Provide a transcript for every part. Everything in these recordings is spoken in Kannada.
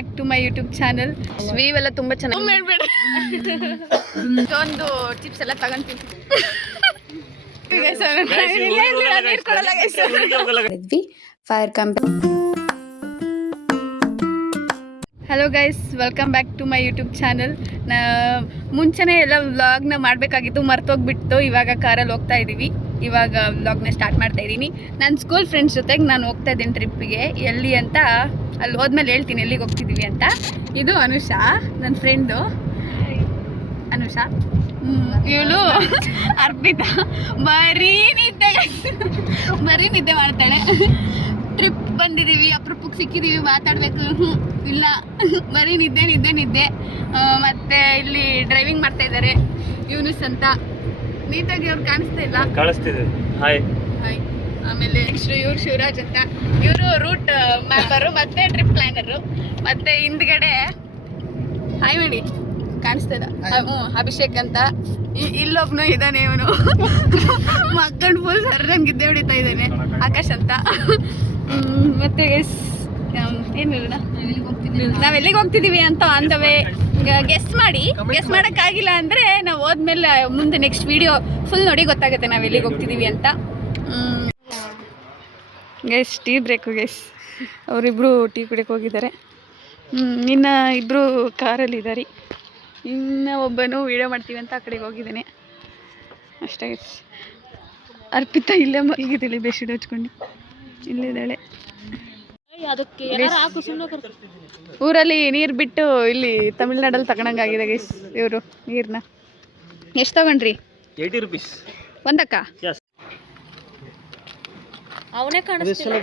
Back to my YouTube channel. ಸ್ವೀವ್ ಎಲ್ಲ ತುಂಬ ಚೆನ್ನಾಗಿ ಮಾಡಬೇಡ, ಒಂದು ಚಿಪ್ಸ್ ಎಲ್ಲ ತಗೊಂತೀನಿ. Fire company. Hello guys, welcome back to my YouTube channel. ಮುಂಚೆನೇ ಎಲ್ಲ ವ್ಲಾಗ್ನ ಮಾಡಬೇಕಾಗಿತ್ತು, ಮರ್ತೋಗ್ಬಿಟ್ಟು ಇವಾಗ ಕಾರಲ್ಲಿ ಹೋಗ್ತಾ ಇದ್ದೀವಿ. ಇವಾಗ ವ್ಲಾಗ್ನ ಸ್ಟಾರ್ಟ್ ಮಾಡ್ತಾ ಇದ್ದೀನಿ. ನನ್ನ ಸ್ಕೂಲ್ ಫ್ರೆಂಡ್ಸ್ ಜೊತೆಗೆ ನಾನು ಹೋಗ್ತಾ ಇದ್ದೀನಿ ಟ್ರಿಪ್ಪಿಗೆ. ಎಲ್ಲಿ ಅಂತ ಅಲ್ಲಿ ಹೋದ್ಮೇಲೆ ಹೇಳ್ತೀನಿ ಎಲ್ಲಿಗೆ ಹೋಗ್ತಿದ್ದೀವಿ ಅಂತ. ಇದು ಅನುಷಾ, ನನ್ನ ಫ್ರೆಂಡು ಅನುಷಾ. ಇವಳು ಅರ್ಪಿತಾ. ಬರೀ ನಿದ್ದೆ ಮಾಡ್ತಾಳೆ. ಟ್ರಿಪ್ ಬಂದಿದ್ದೀವಿ, ಅಪರೂಪಕ್ಕೆ ಸಿಕ್ಕಿದ್ದೀವಿ, ಮಾತಾಡಬೇಕು ಇಲ್ಲ, ಬರೀ ನಿದ್ದೆ. ಮತ್ತು ಇಲ್ಲಿ ಡ್ರೈವಿಂಗ್ ಮಾಡ್ತಾ ಇದ್ದಾರೆ ಯೂನುಸ್ ಅಂತ. ನೀಟಾಗಿ ಅವ್ರು ಕಾಣಿಸ್ತಿದೆ. ಹಾಯ್. ಆಮೇಲೆ ನೆಕ್ಸ್ಟ್ ಇವ್ರು ಶಿವರಾಜ್ ಅಂತ, ಇವರು ರೂಟ್ ಮ್ಯಾಪರು ಮತ್ತು ಟ್ರಿಪ್ ಪ್ಲ್ಯಾನರು. ಮತ್ತು ಹಿಂದ್ಗಡೆ ಹಾಯ್ ಮಾಡಿ ಕಾಣಿಸ್ತದ, ಅಭಿಷೇಕ್ ಅಂತ. ಇಲ್ಲೊಬ್ನು ಇದ್ದಾನೆ, ಇವನು ಮಕ್ಕಂಡು ಫುಲ್ ಸರ್ರಂಗೆ ಗಿದ್ದೆ ಹೊಡಿತಾ ಇದ್ದಾನೆ, ಆಕಾಶ್ ಅಂತ. ಮತ್ತೆ ಏನು ಹೇಳೋಣ, ನಾವು ಎಲ್ಲಿಗೆ ಹೋಗ್ತಿದ್ದೀವಿ ಅಂತ ಆನ್ ದ ವೇ ಗೆಸ್ ಮಾಡೋಕ್ಕಾಗಿಲ್ಲ ಅಂದರೆ ನಾವು ಹೋದ್ಮೇಲೆ ಮುಂದೆ ನೆಕ್ಸ್ಟ್ ವಿಡಿಯೋ ಫುಲ್ ನೋಡಿ ಗೊತ್ತಾಗುತ್ತೆ ನಾವು ಎಲ್ಲಿಗೆ ಹೋಗ್ತಿದ್ದೀವಿ ಅಂತ. ಗೈಸ್ ಟೀ ಬ್ರೇಕು ಗೈಸ್, ಅವರಿಬ್ಬರು ಟೀ ಕುಡಿಯೋಕೆ ಹೋಗಿದ್ದಾರೆ. ಇನ್ನು ಇಬ್ಬರು ಕಾರಲ್ಲಿದ್ದಾರೆ, ಇನ್ನು ಒಬ್ಬನು ವೀಡಿಯೋ ಮಾಡ್ತೀವಿ ಅಂತ ಆ ಕಡೆಗೆ ಹೋಗಿದ್ದಾನೆ ಅಷ್ಟೇ ಗೈಸ್. ಅರ್ಪಿತಾ ಇಲ್ಲೇ ಮಲಗಿದ್ದಾಳೆ, ಬೆಡ್ಶೀಟ್ ಹಚ್ಕೊಂಡು ಇಲ್ಲಿದ್ದಾಳೆ. ಊರಲ್ಲಿ ನೀರು ಬಿಟ್ಟು ಇಲ್ಲಿ ತಮಿಳ್ನಾಡಲ್ಲಿ ತಗೊಂಡಂಗಾಗಿದೆ ಗೈಸ್ ಇವರು ನೀರನ್ನ. ಎಷ್ಟು ತಗೊಂಡ್ರಿ? 80 rupees ಒಂದಕ್ಕ. ಅವನೇ ಕಾಣಿಸ್ತಿಲ್ಲ.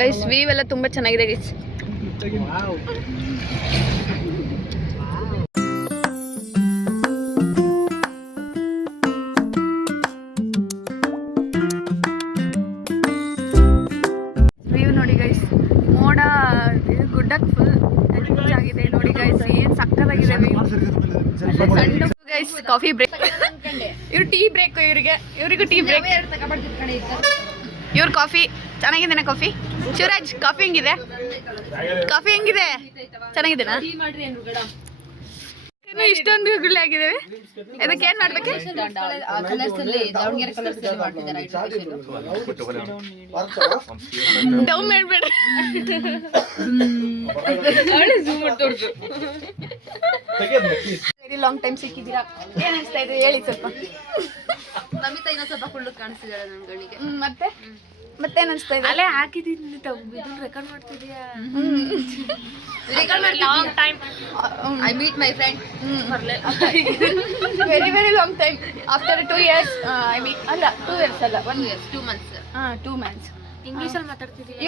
ಗೈಸ್ ವ್ಯೂ ಎಲ್ಲ ತುಂಬ ಚೆನ್ನಾಗಿದೆ ಗೈಸ್. ವ್ಯೂ ನೋಡಿ ಗೈಸ್, ಮೋಡ ಗುಡ್ಡಕ್ಕೆ ಫುಲ್ ಹೆಚ್ಚಾಗಿದೆ ನೋಡಿ ಗೈಸ್, ಏನು ಸಕ್ಕತ್ತಾಗಿದೆ ವ್ಯೂ. ಸಣ್ಣ ಗೈಸ್ ಕಾಫಿ ಬ್ರೇಕ್, ಇವ್ರು ಟೀ ಬ್ರೇಕ್, ಇವ್ರಿಗೂ ಟೀ ಬ್ರೇಕ್. ಇವ್ರ ಕಾಫಿ ಚೆನ್ನಾಗಿದೆನಾ? ಕಾಫಿ ಶಿವರಾಜ್, ಕಾಫಿ ಹೆಂಗಿದೆ? ಚೆನ್ನಾಗಿದೆನಾ? ಇನ್ನು ಇಷ್ಟೊಂದು ಗುಳ್ಳೆ ಆಗಿದ್ದೇವೆ, ಇದಕ್ಕೆ ಏನ್ ಮಾಡ್ಬೇಕು? ಡೌನ್ ಮಾಡ್ಬೇಡ, ವೆರಿ ಲಾಂಗ್ ಟೈಮ್ ಸಿಕ್ಕಿದ್ದೀರಾ. ಏನ್ ಅನಿಸ್ತಾ ಇದೆ ಹೇಳಿ ಸ್ವಲ್ಪ. ನಮಿತಾ ಇನ್ನೊಂದು ಸ್ವಲ್ಪ ಕುಳ್ಳು ಕಾಣಿಸ್ತಿದ್ದಾರೆ ನನ್ನ ಕಣ್ಣಿಗೆ. ಮತ್ತೇನ್ ಅನಿಸ್ತಾ ಇದೆ? ಅಲ್ಲೇ ಹಾಕಿದ್ದೀನಿ, ರೆಕಾರ್ಡ್ ಮಾಡ್ತಿದ್ಯಾ? Long time I meet my friend. Very long time. After 2 years I mean, ಅಲ್ಲ 2 years ಅಲ್ಲ, 1 year, 2 months. 2 months ಇಂಗ್ಲೀಷಲ್ಲಿ ಮಾತಾಡ್ತಿದ್ದೀವಿ.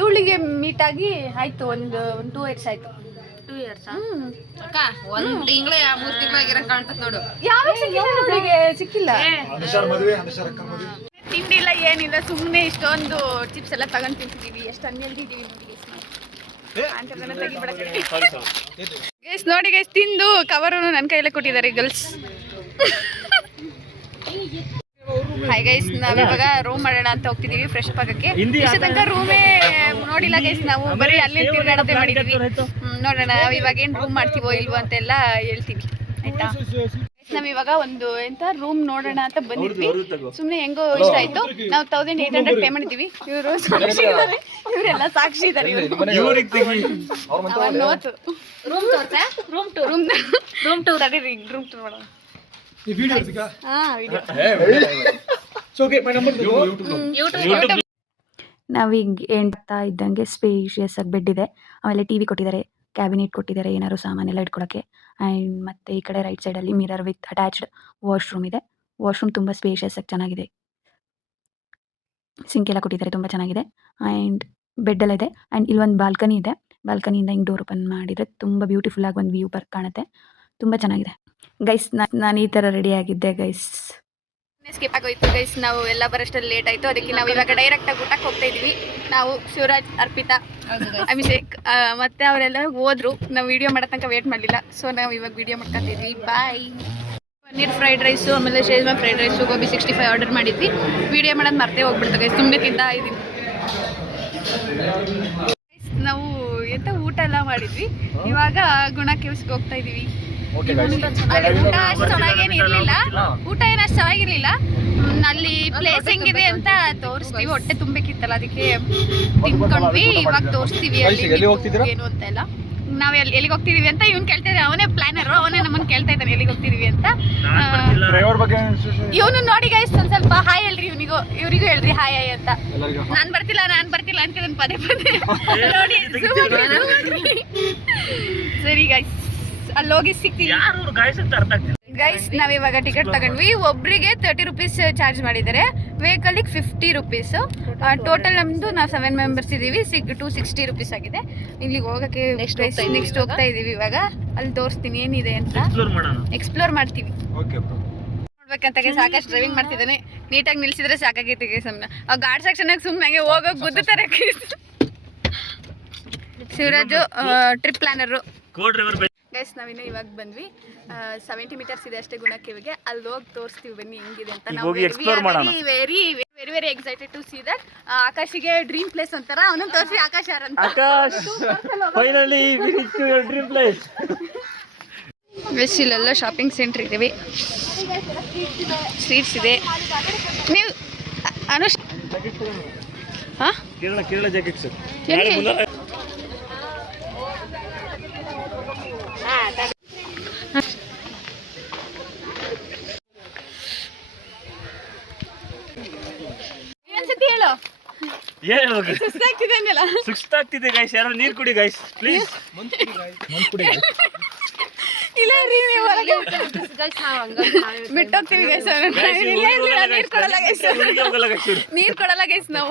ಇವಳಿಗೆ ಮೀಟ್ ಆಗಿ ಆಯ್ತು ಒಂದು 2 years ಆಯ್ತು. 2 years ಅಕ್ಕ, 1 ತಿಂಗಳು 3 ತಿಂಗಳಾಗಿರೋ ಕಾಣ್ತದೆ ನೋಡು. ಯಾವಾಗ ಸಿಕ್ಕಿಲ್ಲ. ತಿಂಡಿ ಇಲ್ಲ ಏನಿಲ್ಲ, ಸುಮ್ಮನೆ ಇಷ್ಟೊಂದು ಚಿಪ್ಸ್ ಎಲ್ಲ ತಗೊಂಡು ತಿಂತಿದ್ದೀವಿ. ಎಷ್ಟು ಅನ್ಯಲ್ದಿ ಇದೀವಿ ನೋಡಿ ಗೈಸ್. ನೋಡಿ ಗೈಸ್, ತಿಂದು ಕವರನ್ನು ನನ್ನ ಕೈಯಲ್ಲೇ ಕೊಟ್ಟಿದ್ದಾರೆ ಗರ್ಲ್ಸ್. ಹಾಯ್ ಗೈಸ್, ನಾವಿವಾಗ ರೂಮ್ ಮಾಡೋಣ ಅಂತ ಹೋಗ್ತಿದ್ದೀವಿ, ಫ್ರೆಶ್ ಅಪ್ ಆಗಕ್ಕೆ. ಇಷ್ಟ ತನಕ ರೂಮೇ ನೋಡಿಲ್ಲ ಗೈಸ್, ನಾವು ಬರೀ ಅಲ್ಲಿ ತಿರುಗಾಡೋದೇ ಮಾಡಿದ್ದೀವಿ. ನೋಡೋಣ ನಾವು ಇವಾಗ ಏನು ರೂಮ್ ಮಾಡ್ತೀವೋ ಇಲ್ವೋ ಅಂತೆಲ್ಲ ಹೇಳ್ತೀವಿ, ಆಯ್ತಾ? ನಾವಿವಾಗ ಒಂದು ಎಂತ ರೂಮ್ ನೋಡೋಣ ಅಂತ ಬಂದಿದ್ವಿ. ಸುಮ್ಮನೆ ಹೆಂಗೋ ಇಷ್ಟ ಆಯ್ತು. ನಾವು 1800 ಪೇ ಮಾಡಿದ್ದೀವಿ. ಇವರು ಸಾಕ್ಷಿ ಇದ್ದಾರೆ, ಇವರೆಲ್ಲ ಸಾಕ್ಷಿ ಇದ್ದಾರೆ. ರೂಮ್ ಟೂರ್ ಮಾಡೋಣ. ನಾವೀಗ ಎಂಟ ಇದ್ದಂಗೆ ಸ್ಪೇಷಿಯಸ್ ಆಗಿ ಬೆಡ್ ಇದೆ, ಆಮೇಲೆ ಟಿವಿ ಕೊಟ್ಟಿದ್ದಾರೆ, ಕ್ಯಾಬಿನೆಟ್ ಕೊಟ್ಟಿದ್ದಾರೆ ಏನಾದ್ರು ಸಾಮಾನೆಲ್ಲ ಇಟ್ಕೊಳ್ಳೋಕ್ಕೆ. ಆ್ಯಂಡ್ ಮತ್ತು ಈ ಕಡೆ ರೈಟ್ ಸೈಡಲ್ಲಿ ಮಿರರ್ ವಿತ್ ಅಟ್ಯಾಚ್ಡ್ ವಾಶ್ರೂಮ್ ಇದೆ. ವಾಶ್ರೂಮ್ ತುಂಬ ಸ್ಪೇಷಿಯಸ್ ಆಗಿ ಚೆನ್ನಾಗಿದೆ. ಸಿಂಕ್ ಎಲ್ಲ ಕೊಟ್ಟಿದ್ದಾರೆ, ತುಂಬ ಚೆನ್ನಾಗಿದೆ. ಆ್ಯಂಡ್ ಬೆಡ್ ಎಲ್ಲ ಇದೆ. ಆ್ಯಂಡ್ ಇಲ್ಲೊಂದು ಬಾಲ್ಕನಿ ಇದೆ, ಬಾಲ್ಕನಿಯಿಂದ ಹಿಂಗೆ ಡೋರ್ ಓಪನ್ ಮಾಡಿದರೆ ತುಂಬ ಬ್ಯೂಟಿಫುಲ್ಲಾಗಿ ಒಂದು ವ್ಯೂ ಕಾಣುತ್ತೆ, ತುಂಬ ಚೆನ್ನಾಗಿದೆ ಗೈಸ್. ನಾನು ಈ ಥರ ರೆಡಿ ಆಗಿದ್ದೆ ಗೈಸ್. ಸ್ಕಿಪ್ ಆಗೋಯ್ತು ಗೈಸ್, ನಾವು ಎಲ್ಲ ಬರೋಷ್ಟಲ್ಲಿ ಲೇಟ್ ಆಯಿತು. ಅದಕ್ಕೆ ನಾವು ಇವಾಗ ಡೈರೆಕ್ಟಾಗಿ ಊಟಕ್ಕೆ ಹೋಗ್ತಾ ಇದ್ದೀವಿ. ನಾವು ಶಿವರಾಜ್, ಅರ್ಪಿತಾ, ಅಭಿಷೇಕ್ ಮತ್ತು ಅವರೆಲ್ಲ ಹೋದ್ರು. ನಾವು ವೀಡಿಯೋ ಮಾಡೋ ತನಕ ವೇಟ್ ಮಾಡಲಿಲ್ಲ, ಸೊ ನಾವು ಇವಾಗ ವೀಡಿಯೋ ಮಾಡ್ಕೊತಿದ್ವಿ. ಬಾಯ್. ಪನ್ನೀರ್ ಫ್ರೈಡ್ ರೈಸು ಆಮೇಲೆ Schezwan fried rice gobi 65 order ಮಾಡಿದ್ವಿ. ವಿಡಿಯೋ ಮಾಡೋದು ಮರ್ತೇ ಹೋಗ್ಬಿಡ್ತಾರೆ, ಸುಮ್ಮನೆ ತಿಂತಾ ಇದ್ದೀವಿ. ನಾವು ಊಟ ಎಲ್ಲ ಮಾಡಿದ್ವಿ. ಇವಾಗ ಗುಣ ಕೇವ್ಸ್ಗೆ ಹೋಗ್ತಾ ಇದೀವಿ. ಅಲ್ಲಿ ಊಟ ಅಷ್ಟು ಚೆನ್ನಾಗೇನು ಇರಲಿಲ್ಲ, ಊಟ ಏನು ಅಷ್ಟು ಚೆನ್ನಾಗಿರ್ಲಿಲ್ಲ. ಅಲ್ಲಿ ಪ್ಲೇಸ್ ಹೆಂಗಿದೆ ಅಂತ ತೋರಿಸ್ತೀವಿ, ಹೊಟ್ಟೆ ತುಂಬಬೇಕಿತ್ತಲ್ಲ ಅದಕ್ಕೆ ತಿನ್ಕೊಂಡ್ವಿ. ಇವಾಗ ತೋರಿಸ್ತೀವಿ ಅಲ್ಲಿ ಏನು ಅಂತ ಎಲ್ಲ. ನಾವು ಎಲ್ಲಿಗೆ ಹೋಗ್ತಿದೀವಿ ಅಂತ ಇವ್ನು ಕೇಳ್ತಾ ಇದ್ದಾನೆ, ಅವನೇ ಪ್ಲಾನರು, ಅವನೇ ನಮ್ಮನ್ನು ಕೇಳ್ತಾ ಇದ್ದಾನೆ ಎಲ್ಲಿಗೆ ಹೋಗ್ತಿದೀವಿ ಅಂತ. ಇವನು ನೋಡಿ ಗೈಸ್ ಒಂದ್ ಸ್ವಲ್ಪ ಹಾಯ್ ಹೇಳ್ರಿ, ಇವ್ರಿಗೂ ಹೇಳ್ರಿ ಹಾಯ್ ಹಾಯ್ ಅಂತ. ನಾನ್ ಬರ್ತಿಲ್ಲ ಅಂತ ನಾನು ಪದೇ ನೋಡಿ. ಸರಿ ಗೈಸ್, ಅಲ್ಲಿ ಹೋಗಿ ಸಿಗ್ತೀವಿ. ಗೈಸ್ ನಾವಿವಾಗ ಟಿಕೆಟ್ ತಗೊಂಡ್ವಿ. ಒಬ್ರಿಗೆ 30 ರೂಪೀಸ್ ಚಾರ್ಜ್ ಮಾಡಿದ್ದಾರೆ, ವೆಹಿಕಲ್ಗೆ 50 ರೂಪೀಸ್. ಟೋಟಲ್ ನಮ್ದು ನಾವು 7 ಮೆಂಬರ್ಸ್ ಇದೀವಿ, 260 ರೂಪೀಸ್ ಆಗಿದೆ. ಇಲ್ಲಿಗೆ ಹೋಗಕ್ಕೆ ನೆಕ್ಸ್ಟ್ ಹೋಗ್ತಾ ಇದೀವಿ. ಇವಾಗ ಅಲ್ಲಿ ತೋರಿಸ್ತೀನಿ ಏನಿದೆ ಅಂತ, ಎಕ್ಸ್ಪ್ಲೋರ್ ಮಾಡ್ತೀವಿ. ನೋಡ್ಬೇಕಂತ ಗೈಸ್, ಆಕಾಶ್ ಡ್ರೈವಿಂಗ್ ಮಾಡ್ತಿದ್ದಾನೆ. ನೀಟಾಗಿ ನಿಲ್ಸಿದ್ರೆ ಸಾಕಾಗೈತೆ ಗೈಸ್. ಆ ಗಾರ್ಡ್ ಸೆಕ್ಷನ್ ಸುಮ್ಮನೆ ಹೋಗೋಕೆ ಗುದ್ದುತ್ತಾರೆ ಗೈಸ್. ಶಿವರಾಜು ಟ್ರಿಪ್ ಪ್ಲಾನರು. ಗೈಸ್ ನಾವಿನ್ನು ಇವಾಗ ಬಂದ್ವಿ. 70 ಮೀಟರ್ಸ್ ಇದೆ ಅಷ್ಟೇ ಗುಣಕೇವಿಗೆ. ಅಲ್ಲಿ ಹೋಗಿ ತೋರಿಸ್ತೀವಿ ಬನ್ನಿ ಹೆಂಗಿದೆ ಅಂತ. ನಾವು very very excited to see that. ಆಕಾಶಿಗೆ ಡ್ರೀಮ್ ಪ್ಲೇಸ್ ಅಂತಾರ, ಅವನನ್ನು ತೋರಿಸಿ. ಆಕಾಶ್ ಯಾರಂತ? Finally we reach to your dream place. Guys ಇಲ್ಲೆಲ್ಲ ಶಾಪಿಂಗ್ ಸೆಂಟರ್ ಇದ್ದೀವಿ, ಸ್ಟ್ರೀಟ್ಸ್ ಇದೆ. ನೀವು ಅನುಷ್ ಹಾಂ ಕೇರಳ ಜಾಕೆಟ್ಸ್ ಹೇಳು. ಸುಸ್ತಾಗ್ತಿದೆ ಗೈಸ್, ಯಾರು ನೀರು ಕುಡಿ ಗೈಸ್ ಪ್ಲೀಸ್. ಇಲ್ಲ ರೀ, ಬಿಟ್ಟೋಗ್ತೀವಿ ಗೈಸ್. ನೀರು ಕೊಡಲ್ಲ ಗೈಸ್ ನಾವು.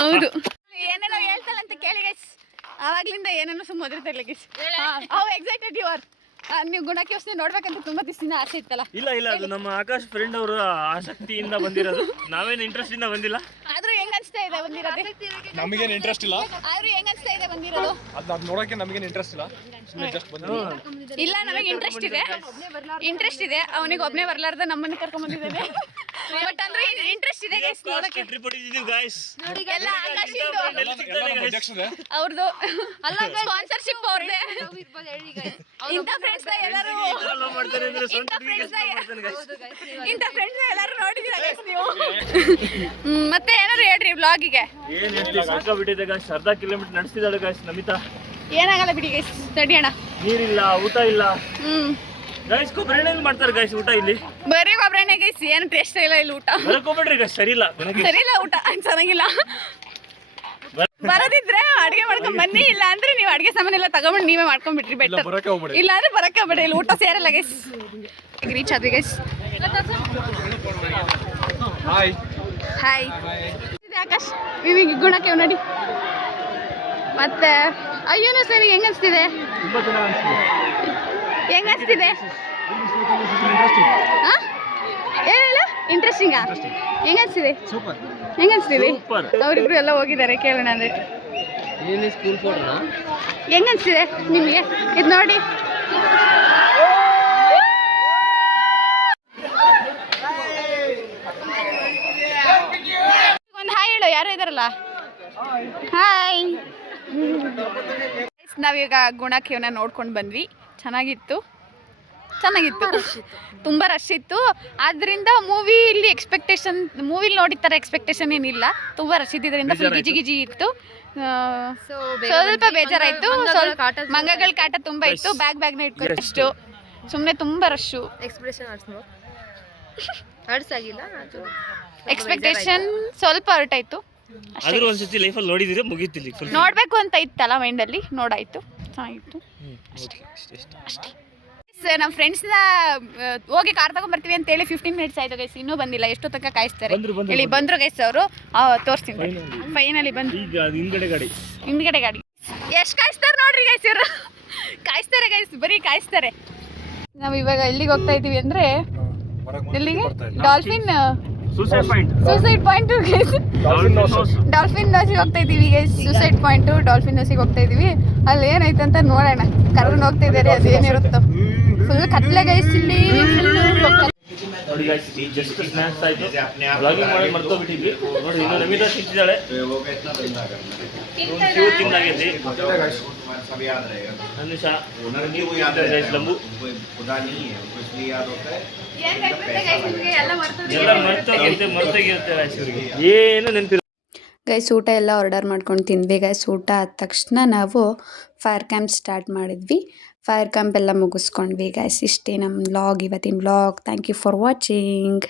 ಹೌದು, ಏನೇನೋ ಹೇಳ್ತಲ್ಲ ಅಂತ ಕೇಳಿ ಗೈಸ್. ಆವಾಗ್ಲಿಂದ ಏನೇನೋ ಸುಮ್ಮನೆ ಓದಿರ್ತಿಲ್ಲ guys. How excited you are? ನೀವು ಗುಣಕ್ಕೆ ಯೋಚನೆ ನೋಡ್ಬೇಕಂತ ತುಂಬಾ ದಿವಸದಿಂದ ಆಸೆ ಇತ್ತಲ್ಲ? ಇಲ್ಲ ಅದು ನಮ್ಮ ಆಕಾಶ್ ಫ್ರೆಂಡ್ ಅವರು ಆಸಕ್ತಿಯಿಂದ ಬಂದಿರೋದು, ನಾವೇನು ಇಂಟ್ರೆಸ್ಟ್ ಇಂದ ಬಂದಿಲ್ಲ. ಆದ್ರೂ ಹೆಂಗ್ ಅನ್ಸ್ತಾ ಇದೆ ಬಂದಿರೋದು? ನಮಗೇನು ಇಂಟ್ರೆಸ್ಟ್ ಇಲ್ಲ. ಆದ್ರೂ ಹೆಂಗ್ ಅನ್ಸ್ತಾ ಇದೆ ಬಂದಿರೋದು? ಅದು ನೋಡಕ್ಕೆ ನಮಗೇನು ಇಂಟ್ರೆಸ್ಟ್ ಇಲ್ಲ, ಸುಮ್ಮನೆ ಜಸ್ಟ್ ಬಂದಿಲ್ಲ. ಇಲ್ಲ ನಮಗೆ ಇಂಟ್ರೆಸ್ಟ್ ಇದೆ. ಅವನಿಗೆ ಒಬ್ಬನೇ ಬರ್ಲಾರ್ದ ನಮ್ಮನ್ನ ಕರ್ಕೊಂಡ್ ಬಂದಿದ್ದಾನೆ. ಬಟ್ ಅಂದ್ರೆ ಇಂಟ್ರೆಸ್ಟ್ ಇದೆ ಗೈಸ್ ನೋಡಕ್ಕೆ. ಟ್ರಿಪ್ ಹೊಡಿತಿದ್ದೀವಿ ಗೈಸ್. ಎಲ್ಲ ಆಕಾಶಿಂದು ಅಧ್ಯಕ್ಷರೇ ಅವ್ರದ್ದು ಅಲ್ಲ, ಸ್ಪಾನ್ಸರ್ಶಿಪ್ ಅವ್ರದೇ. ಇಂಥ ಫ್ರೆಂಡ್ಸ್ ಎಲ್ಲರೂ ನೋಡಿದ್ದೀರಾ ಗೈಸ್ ನೀವು? ಮತ್ತೆ ಏನಾದ್ರು ಹೇಳ್ರಿ ವ್ಲಾಗಿಗೆ. ಏನ್ ಹೇಳ್ತೀವಿ, ಸಾಕಾಗ್ಬಿಟ್ಟಿದೆ ಗೈಸ್. ಅರ್ಧ ಕಿಲೋಮೀಟರ್ ನಡೆಸ್ತಿದ್ದಾಳೆ ಗೈಸ್ ನಮಿತಾ. ಏನಾಗಲ್ಲ ಬಿಡಿ ಗೈಸ್, ತಡಿ ಅಣ್ಣ. ನೀರಿಲ್ಲ, ಊಟ ಇಲ್ಲ ಗೈಸ್. ಕೊಬ್ಬರಿ ಎಣ್ಣೆಲಿ ಮಾಡ್ತಾರೆ ಗೈಸ್ ಊಟ ಇಲ್ಲಿ. ಬರೀ ಕೊಬ್ಬರಿ ಎಣ್ಣೆ ಗೈಸ್, ಏನು ಟೇಸ್ಟ್ ಇಲ್ಲ ಇಲ್ಲಿ ಊಟ. ಬರ್ಕೋಬೇಡ್ರಿ ಗೈಸ್, ಸರಿ ಇಲ್ಲ ಊಟ ಚೆನ್ನಾಗಿಲ್ಲ. ಬರೋದಿದ್ರೆ ಅಡಿಗೆ ಮಾಡ್ಕೊಂಡ್ ಬನ್ನಿ, ಇಲ್ಲ ಅಂದ್ರೆ ನೀವು ಅಡಿಗೆ ಸಾಮಾನೆಲ್ಲ ತಗೊಂಡ್ಬಿಟ್ಟು ನೀವೇ ಮಾಡ್ಕೊಂಡ್ಬಿಟ್ರಿ ಬೆಟರ್. ಇಲ್ಲ ಅಂದ್ರೆ ಬರಕ್ಕೆ ಹೋಗ್ಬೇಡಿ, ಇಲ್ಲಿ ಊಟ ಸೇರಲ್ಲ ಗೈಸ್. ರೀಚ್ ಆದ್ವಿ ಗೈಸ್. Hi hi. ಆಕಾಶ್ ವಿವಿಗೆ ಗುಣಕ್ಕೆ ನೋಡಿ. ಮತ್ತೆ ಅಯ್ಯೋನು ಸರಿ ಹೆಂಗ್ ಅನ್ಸ್ತಿದೆ? ತುಂಬಾ ಚೆನ್ನಾಗಿ ಅನಿಸ್ತಿದೆ. ಹೆಂಗ್ ಅನ್ಸ್ತಿದೆ? ಏನಿಲ್ಲ, ಇಂಟ್ರೆಸ್ಟಿಂಗಾ? ಹೆಂಗ್ ಅನ್ಸ್ತಿದೆ? ಸೂಪರ್. ಹೆಂಗ್ ಅನ್ಸ್ತಿದೆ? ಅವರಿಬ್ರು ಎಲ್ಲ ಹೋಗಿದ್ದಾರೆ, ಕೇಳೋಣ ಅಂದ್ರೆ. ಸ್ಕೂಲ್ ಫೋಟೋನಾ? ಹೆಂಗ್ ಅನ್ಸ್ತಿದೆ ನಿಮಗೆ ಇದು ನೋಡಿ? ಒಂದು ಹಾಯ್ ಹೇಳು, ಯಾರು ಇದಾರಲ್ಲ. ಹಾಯ್. ನಾವೀಗ ಗುಣಕೇವ್ನ ನೋಡ್ಕೊಂಡು ಬಂದ್ವಿ. ಚೆನ್ನಾಗಿತ್ತು, ತುಂಬ ರಶ್ ಇತ್ತು. ಆದ್ದರಿಂದ ಮೂವಿಲಿ ನೋಡಿದ ಎಕ್ಸ್ಪೆಕ್ಟೇಷನ್ ಏನಿಲ್ಲ. ತುಂಬ ರಶ್ ಇದ್ದಿದ್ದರಿಂದ ಫುಲ್ ಗಿಜಿ ಇತ್ತು. ಸ್ವಲ್ಪ ಬೇಜಾರಾಯಿತು. ಸ್ವಲ್ಪ ಮಂಗಗಳ ಕಾಟ ತುಂಬ ಇತ್ತು. ಬ್ಯಾಗ್ನ ಇಟ್ಕೊಂಡು ಅಷ್ಟು ಸುಮ್ಮನೆ ತುಂಬ ರಶ್ಶು. ಎಕ್ಸ್ಪೆಕ್ಟೇಷನ್ ಸ್ವಲ್ಪ ಹರ್ಟ್ ಆಯಿತು. ಆದ್ರೂ ಒಂದ್ಸತಿ ಲೈಫಲ್ಲಿ ನೋಡಿದ್ರೆ ಮುಗೀತಿಲ್ಲ. ನೋಡಬೇಕು ಅಂತ ಇತ್ತಲ್ಲ ಮೈಂಡಲ್ಲಿ, ನೋಡಾಯಿತು, ಚೆನ್ನಾಗಿತ್ತು ಅಷ್ಟೇ. ನಮ್ಮ ಫ್ರೆಂಡ್ಸ್ನ ಹೋಗಿ ಕಾರ್ ತಗೊಂಡ್ಬರ್ತೀವಿ ಅಂತೇಳಿ 15 ಮಿನಿಟ್ಸ್ ಆಯಿತು ಗೈಸ್, ಇನ್ನೂ ಬಂದಿಲ್ಲ. ಎಷ್ಟೋ ತನಕ ಕಾಯಿಸ್ತಾರೆ. ಹೇಳಿ ಬಂದರು ಗೈಸ್ ಅವರು, ತೋರಿಸ್ತೀನಿ. ಫೈನಲಿ ಬಂದು ಹಿಂದ್ಗಡೆ ಗಾಡಿ ಎಷ್ಟು ಕಾಯಿಸ್ತಾರೆ ನೋಡ್ರಿ ಗೈಸ್. ಇವರು ಕಾಯಿಸ್ತಾರೆ ಗೈಸ್, ಬರೀ ಕಾಯಿಸ್ತಾರೆ. ನಾವು ಇವಾಗ ಎಲ್ಲಿಗೆ ಹೋಗ್ತಾ ಇದ್ದೀವಿ ಅಂದರೆ, ಎಲ್ಲಿಗೆ? Dolphin suicide point suicide point guys. Dolphin ನೋಸಿಗೆ ಹೋಗ್ತಾ ಇದೀವಿ ಗೈಸ್. ಸೂಸೈಡ್ ಪಾಯಿಂಟು ಡಾಲ್ಫಿನ್ ನೋಸಿಗೆ ಹೋಗ್ತಾ ಇದೀವಿ. ಅಲ್ಲಿ ಏನೈತೆ ಅಂತ ನೋಡೋಣ. ಕರ್ಕೊಂಡು ಹೋಗ್ತಾ ಇದ್ದಾರೆ, ಅದೇನಿರುತ್ತೋ. ಫುಲ್ ಕತ್ಲೆ ಗೈಸ್ ಇಲ್ಲಿ. ನೋಡಿ ಗೈಸ್, ಈ ಜಸ್ಟ್ ಸ್ನ್ಯಾಕ್ಸ್ ಆಯ್ತು. ವ್ಲಾಗಿಂಗ್ ಮಾಡಿ ಮರ್ತೋಗ್ಬಿಟ್ಟಿದ್ವಿ. ನೋಡಿ ಇನ್ನು ನಮಿತಾ ತಿಂತಿದ್ದಾಳೆ, ಕ್ಯೂ ತಿಂದಾಗೈತಿ. ಅನುಷ ಗೈಸ್, ಲಂಬು ಎಲ್ಲ ಮರ್ತೋಗಿರುತ್ತೆ ಗೈಸ್. ಇವ್ರಿಗೆ ಏನು ನೆನಪಿಲ್ಲ ಗೈಸ್. ಊಟ ಎಲ್ಲ ಆರ್ಡರ್ ಮಾಡ್ಕೊಂಡು ತಿಂದ್ವಿ ಗೈಸ್. ಊಟ ಆದ ತಕ್ಷಣ ನಾವು ಫೈರ್ ಕ್ಯಾಂಪ್ ಸ್ಟಾರ್ಟ್ ಮಾಡಿದ್ವಿ. ಫೈರ್ ಕ್ಯಾಂಪ್ ಎಲ್ಲ ಮುಗಿಸ್ಕೊಂಡ್ವಿ ಗೈಸ್. ಇಷ್ಟೇ ನಮ್ಮ ವ್ಲಾಗ್, ಇವತ್ತಿನ vlog. Thank you for watching.